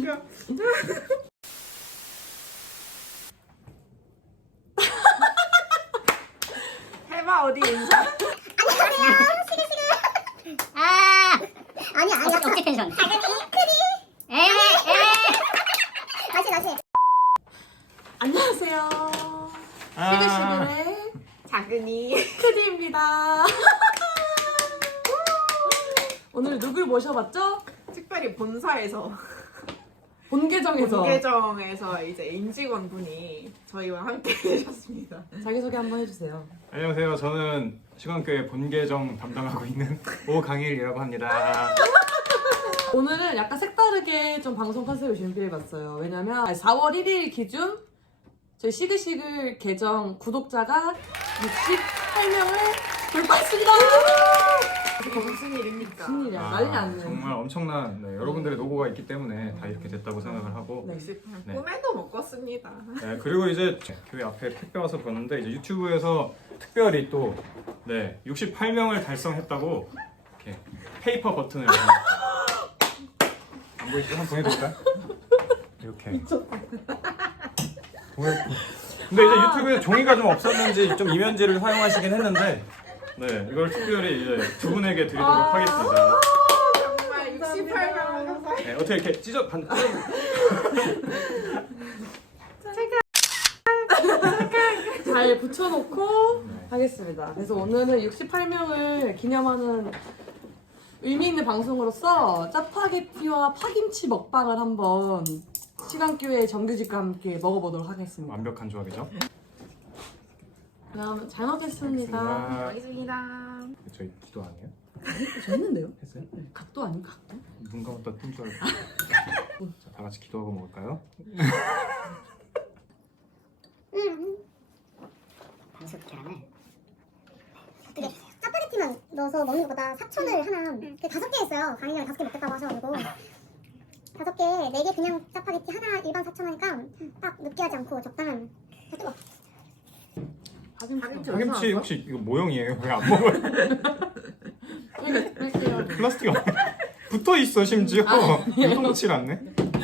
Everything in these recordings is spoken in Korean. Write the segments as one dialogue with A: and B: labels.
A: 웃겨. 해봐 어디 인사.
B: 아니야 억지 텐션 작은이 크리 에이 다시
C: 안녕하세요. 시글시글의
A: 작은이.
C: 크디입니다. 오늘 누굴 모셔봤죠?
A: 특별히 본사에서
C: 본계정에서
A: 본계정에서 이제 임직원분이 저희와 함께 계셨습니다.
C: 자기소개 한번 해주세요.
D: 안녕하세요. 저는 시간교회 본계정 담당하고 있는 오강일이라고 합니다.
C: 오늘은 약간 색다르게 좀 방송 컨셉을 준비해봤어요. 왜냐면 4월 1일 기준 저희 시글시글 계정 구독자가 68명을 돌파했습니다.
A: 무슨 일입니까?
C: 무슨 일이야? 난리 났네.
D: 정말 엄청난 여러분들의 노고가 있기 때문에 다 이렇게 됐다고 생각을 하고
C: 네.
D: 네.
A: 꿈에도 못 꿨습니다.
D: 네, 그리고 이제 교회 앞에 택배 와서 보는데 이제 유튜브에서 특별히 또 68명을 달성했다고 이렇게 페이퍼 버튼을 안 보이시죠? 한번 보내드릴까요? 이렇게 근데 이제 유튜브에 종이가 좀 없었는지 좀 이면지를 사용하시긴 했는데 네 이걸 특별히 이제 두 분에게 드리도록 하겠습니다.
A: 정말 68명.
D: 네, 어떻게 이렇게 찢어
C: 잘 붙여놓고 하겠습니다. 그래서 오늘은 68명을 기념하는 의미 있는 방송으로서 짜파게티와 파김치 먹방을 한번 시간교회 정규직과 함께 먹어보도록 하겠습니다.
D: 완벽한 조합이죠?
C: 그럼 잘 먹겠습니다.
A: 알겠습니다.
D: 저희 기도 안 해요?
C: 저 했는데요?
D: 했어요?
C: 각도 아닌 각도?
D: 눈 감았다 뜬 줄 알고. 자, 다 같이 기도하고 먹을까요?
B: 방석 계란을 되게 짜파게티만 넣어서 먹는 것보다 사천을 하나 5개 했어요. 강인이랑 5개 먹겠다고 하셔가지고 5개, 4개 그냥 짜파게티 하나 일반 사천 하니까 딱 느끼하지 않고 적당한 뜨거.
C: 파김치
D: 파김치 혹시 이거 모형이에요? 왜 안 먹어요?
C: 뺄게요.
D: 플라스틱 안 붙어 있어 심지어. 유통칠 않네.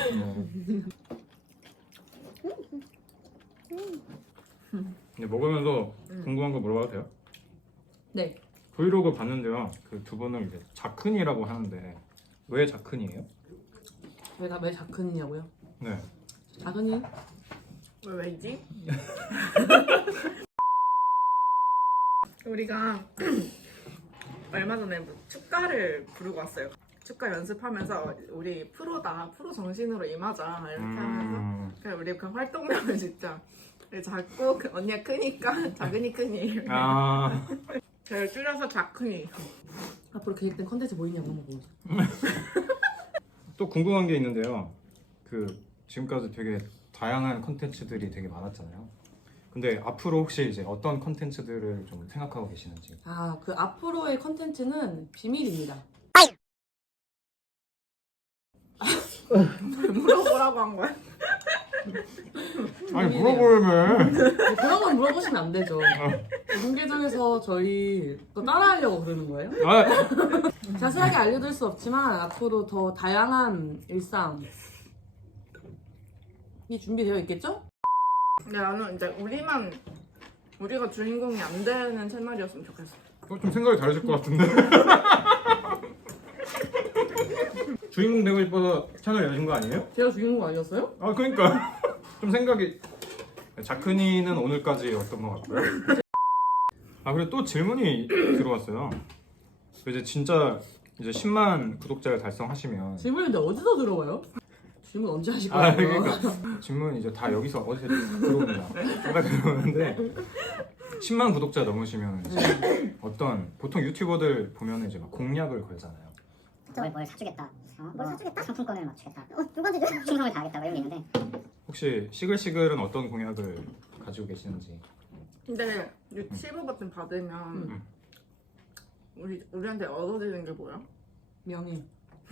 D: 근데 먹으면서 궁금한 거 물어봐도 돼요?
C: 네.
D: 브이로그 봤는데요. 그 두 분을 이제 자큰이라고 하는데 왜 자큰이에요?
C: 왜 작은이냐고요?
D: 네.
C: 작은이?
A: 왜이지? 우리가 얼마 전에 뭐 축가를 부르고 왔어요. 축가 연습하면서 우리 프로다, 프로 정신으로 임하자 이렇게 하면서 그냥 우리 그 활동명을 진짜 작고 언니가 크니까 작은이 크니
D: 아
A: 제가 줄여서 작크니.
C: 앞으로 계획된 컨텐츠 뭐 있냐고 한번 보자.
D: 또 궁금한 게 있는데요. 그 지금까지 되게 다양한 컨텐츠들이 되게 많았잖아요. 근데 앞으로 혹시 이제 어떤 컨텐츠들을 좀 생각하고 계시는지.
C: 그 앞으로의 컨텐츠는 비밀입니다.
A: 물어보라고 한 거야?
D: 아니 물어보려면
C: 그런 건 물어보시면 안 되죠. 본계정에서 저희 또 따라하려고 그러는 거예요? 자세하게 알려드릴 수 없지만 앞으로 더 다양한 일상이 준비되어 있겠죠?
A: 근데 나는 이제 우리가 주인공이 안 되는 채널이었으면 좋겠어.
D: 좀 생각이 다르실 것 같은데. 주인공 되고 싶어서 채널 여신 거 아니에요?
C: 제가 주인공 아니었어요?
D: 아 그러니까 좀 생각이. 자크니는 오늘까지였던 것 같고요. 아 그리고 또 질문이 들어왔어요. 이제 진짜 이제 10만 구독자를 달성하시면
C: 질문인데 어디서 들어와요? 질문 언제 하실 거예요?
D: 그러니까 질문 이제 다 여기서 어디서 들어옵니다. 다 들어오는데 10만 구독자 넘으시면 이제 어떤 보통 유튜버들 보면 이제 막 공약을 걸잖아요.
B: 뭘 사주겠다.
E: 뭘 사주겠다?
B: 상품권을 막 주겠다.
E: 누구한테 줘?
B: 충성을 다하겠다 뭐 이런 게 있는데
D: 혹시 시글시글은 어떤 공약을 가지고 계시는지.
A: 근데 15 버튼 받으면 우리한테 얻어지는 게 뭐야?
C: 명예.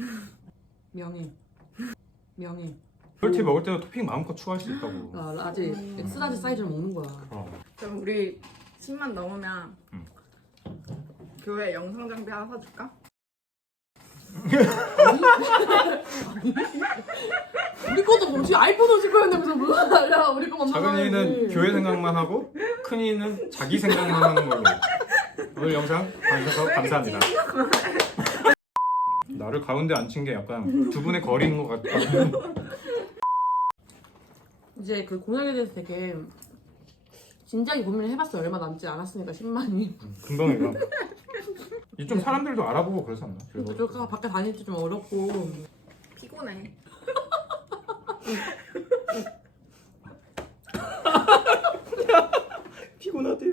D: 꿀팁 먹을 때도 토핑 마음껏 추가할 수 있다고.
C: 아직 엑스라지 사이즈를 먹는 거야.
A: 그럼 우리 10만 넘으면 교회 영상 장비 하나 사줄까?
C: 우리 것도 뭐 지금 아이폰 50 거였는데 무슨 말이야? 우리 거 만나야지.
D: 작은이는 교회 생각만 하고 큰이는 자기 생각만 하는 걸로. 오늘 영상 봐주셔서 감사합니다. 나를 가운데 앉힌 게 약간 두 분의 거리인 것 같다.
C: 이제 그 공약에 대해서 되게 진지하게 고민을 해봤어요. 얼마 남지 않았으니까 10만이.
D: 금방이다. 이 좀 사람들도 알아보고 그러지 않나? 그래도
C: 그러니까 밖에 다닐 때 좀 어렵고.
A: 피곤해.
D: 피곤하대요.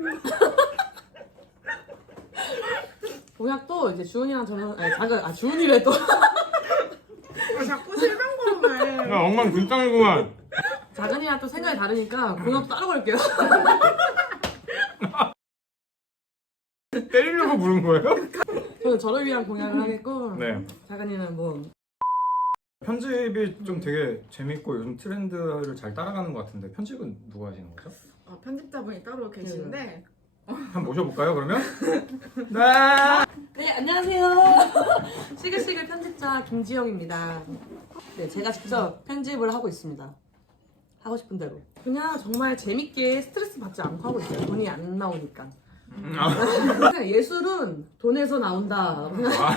C: 공약도 이제 주은이랑 저는 주은이래 또.
A: 자꾸 실명 거네.
D: 야 엉망진창이구만.
C: 작은이랑 또 생각이 다르니까 공약도 따로 걸게요.
D: 때리려고 부른 거예요?
C: 저는 저를 위한 공약을 하겠고
D: 네.
C: 작은이는 뭐
D: 편집이 좀 되게 재밌고 요즘 트렌드를 잘 따라가는 것 같은데 편집은 누가 하시는 거죠?
A: 편집자분이 따로 계신데
D: 한번 모셔볼까요 그러면? 네.
C: 네, 안녕하세요. 시글시글 편집자 김지영입니다. 네, 제가 직접 편집을 하고 있습니다. 하고 싶은 대로. 그냥 정말 재밌게 스트레스 받지 않고 하고 있어요. 돈이 안 나오니까. 그냥 예술은 돈에서 나온다.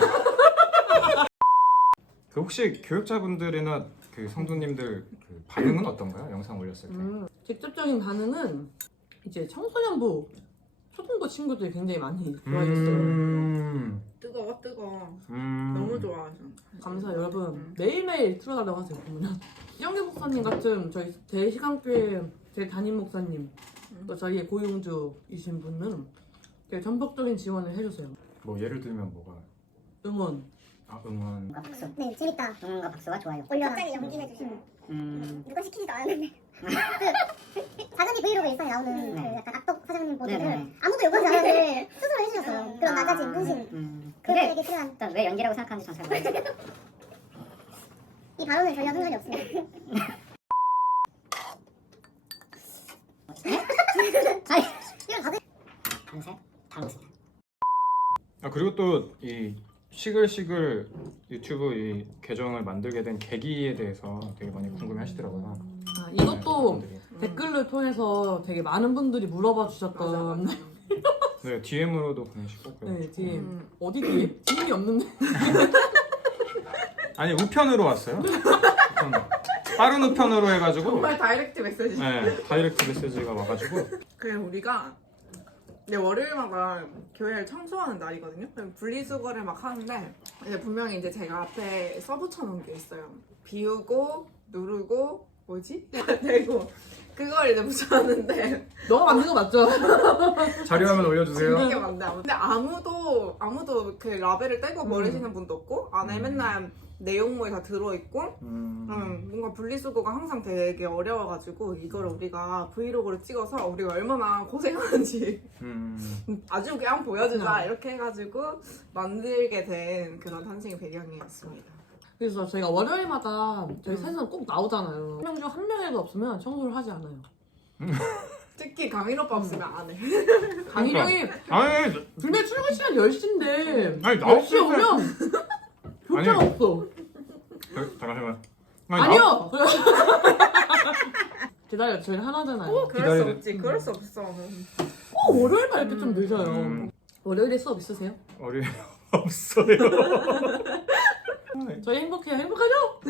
D: 그 혹시 교육자분들이나 그 성도님들 그 반응은 어떤가요? 영상 올렸을 때.
C: 직접적인 반응은 이제 청소년부, 초등부 친구들이 굉장히 많이 좋아해줬어요.
A: 뜨거워. 너무 좋아하셔.
C: 감사 여러분. 매일매일 틀어달라고 하세요. 보면 이영기 목사님 같은 저희 대시강교회 제 담임 목사님 또 저희의 고용주이신 분은 되게 전폭적인 지원을 해주세요.
D: 뭐 예를 들면 뭐가?
C: 응원.
D: 아 응원.
B: 응원과 박수. 네, 재밌다. 응원과 박수와 좋아요. 올려라. 갑자기 연기해주시는. 누가 시키지도 않았는데. 그 작은이 브이로그 일상에 나오는 그 약간 악덕 사장님 모델을 아무도 요구하지 않았는데 스스로 해주셨어요. 그런 나가진 분신. 그게 되게 필요한.
E: 일단 왜 연기라고 생각하는지 전 잘 모르겠어요.
B: 이 발언을 전혀 상관이 없습니다.
E: 아니,
B: 이건 다들
E: 다르세요? 다른 것입니다.
D: 아 그리고 또 이 시글시글 유튜브 이 계정을 만들게 된 계기에 대해서 되게 많이 궁금해하시더라고요.
C: 이것도
D: 분들이.
C: 댓글을 통해서 되게 많은 분들이 물어봐 주셨던.
D: 네 DM으로도 보내시고.
C: 네, DM. 어디 DM? DM이 없는데.
D: 아니 우편으로 왔어요. 우편. 빠른 우편으로 해가지고.
A: 정말 다이렉트 메시지.
D: 네 다이렉트 메시지가 와가지고.
A: 그냥 우리가 월요일마다 교회를 청소하는 날이거든요. 그럼 분리수거를 막 하는데 이제 분명히 이제 제가 앞에 써붙여놓은 게 있어요. 비우고 누르고 뭐지? 되고 그걸 이제 붙여놨는데
C: 너가 만든 거 맞죠?
D: 자료화면 올려주세요.
A: 이게 맞네. 근데 아무도 그 라벨을 떼고 버리시는 분도 없고 안에 맨날 내용물이 다 들어있고 뭔가 분리수거가 항상 되게 어려워가지고 이걸 우리가 브이로그를 찍어서 우리가 얼마나 고생하는지 아주 그냥 보여주자 이렇게 해가지고 만들게 된 그런 탄생의 배경이었습니다.
C: 그래서 저희가 월요일마다 저희 셋은 꼭 나오잖아요. 한 명 중 한 명이라도 없으면 청소를 하지 않아요.
A: 특히 강인 오빠 없으면 안 해.
C: 강희 형이
D: 아니
C: 근데 출근 시간 10시인데
D: 아니,
C: 10시에 오면 교차가
D: 아니.
C: 없어.
D: 잠깐만.
C: 아니요! 기다려, 저희 하나잖아요.
A: 그럴 수 없어.
C: 월요일만 이렇게 좀 늦어요. 월요일에 수업 있으세요?
D: 어리 없어요.
C: 저희 행복해요. 행복하죠?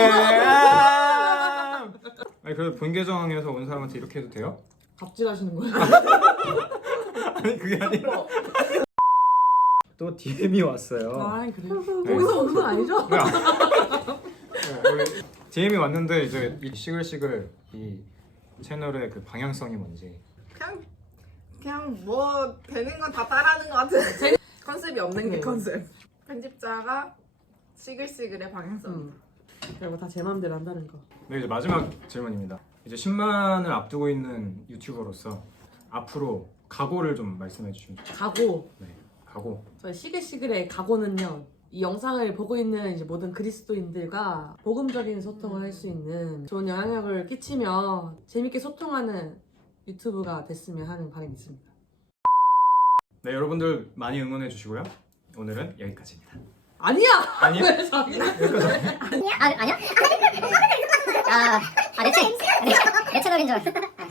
D: 아니 그래도 본 계정에서 온 사람한테 이렇게 해도 돼요?
C: 갑질하시는 거예요?
D: 아니 그게 아니라 또 DM이 왔어요.
C: 아, 그래요? 거기서 오는 건 아니죠?
D: DM이 왔는데 이제 이 시글시글 이 채널의 그 방향성이 뭔지.
A: 그냥 뭐 되는 건 다 따라하는 것 같은 컨셉이 없는 게 컨셉. 편집자가 시글시글의 방향성.
C: 그리고 다 제 마음대로 한다는 거.
D: 네 이제 마지막 질문입니다. 이제 10만을 앞두고 있는 유튜버로서 앞으로 각오를 좀 말씀해 주시면 좋겠어요.
C: 각오.
D: 네, 각오.
C: 저희 시글시글의 각오는요. 이 영상을 보고 있는 이제 모든 그리스도인들과 복음적인 소통을 할 수 있는 좋은 영향력을 끼치며 재밌게 소통하는 유튜브가 됐으면 하는 바람이 있습니다.
D: 네 여러분들 많이 응원해 주시고요. 오늘은 여기까지입니다.
C: 아니야.
D: 아니야?
C: 왜 자기는?
E: 아니야? 내 채널인 줄 알았어.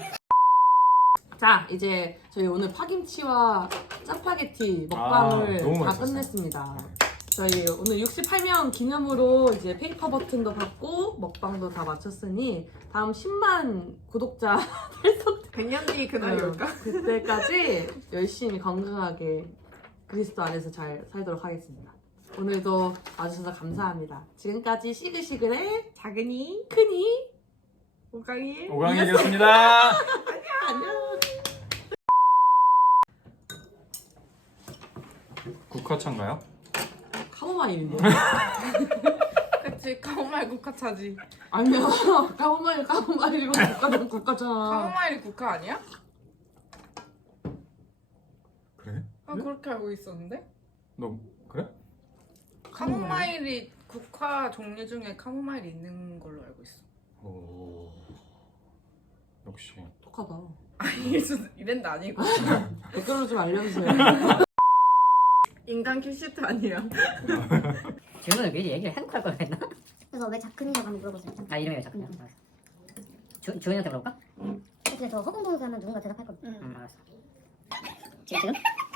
C: 자, 이제 저희 오늘 파김치와 짜파게티 먹방을
D: 너무
C: 다
D: 맛있었어요.
C: 끝냈습니다. 저희 오늘 68명 기념으로 이제 페이퍼 버튼도 받고 먹방도 다 마쳤으니 다음 10만 구독자
A: 100년 뒤 그날이 올까?
C: 그때까지 열심히 건강하게 그리스도 안에서 잘 살도록 하겠습니다. 오늘도 와주셔서 감사합니다. 지금까지 시글시글의 작은이, 큰이, 오강이,
D: 오강이었습니다.
C: 안녕.
D: 국화차인가요?
C: 카모마일인데?
A: 그치 카모마일 국화차지.
C: 아니야. 카모마일이고 국가잖아.
A: 카모마일이 국화 아니야?
D: 그래?
A: 아 그렇게 알고 있었는데?
D: 너 그래?
A: 카모마일이 국화 종류 중에 카모마일이 있는 걸로 알고 있어.
D: 오. 역시.
C: 똑하다.
A: 아니 이랜드 아니고
C: 댓글로 좀 알려주세요.
A: 인간 큐시트 아니야.
E: 질문을 미리 얘기를 해놓고 할 걸 그랬나?
B: 그래서 왜 자크니라고 한번 물어보세요.
E: 아 이름이 왜 자꾸냐? 알았어. 주인한테 물어볼까?
B: 근데 저 허공봉수 하면 누군가 대답할 거거든.
E: 알았어. 지금?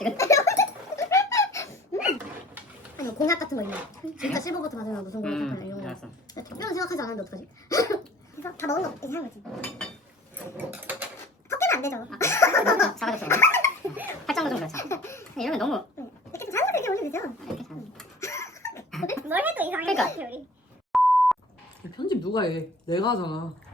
B: 아니 뭐 공약 같은 거 있나? 진짜 실버버튼 받으면 무슨 공약 같은 거 이런 거.
E: 알았어.
B: 특별한 생각하지 않았는데 어떡하지? 그래서 다 먹은 거 이상한 거지. 섞이면 안 되죠.
E: 사과줬어. 팔짱도 좀 그렇잖아. 이러면 너무
B: 이렇게 좀 자연스럽게 올리면 되죠. 뭘 해도 이상해.
E: 그러니까.
B: 우리.
C: 편집 누가 해? 내가 하잖아.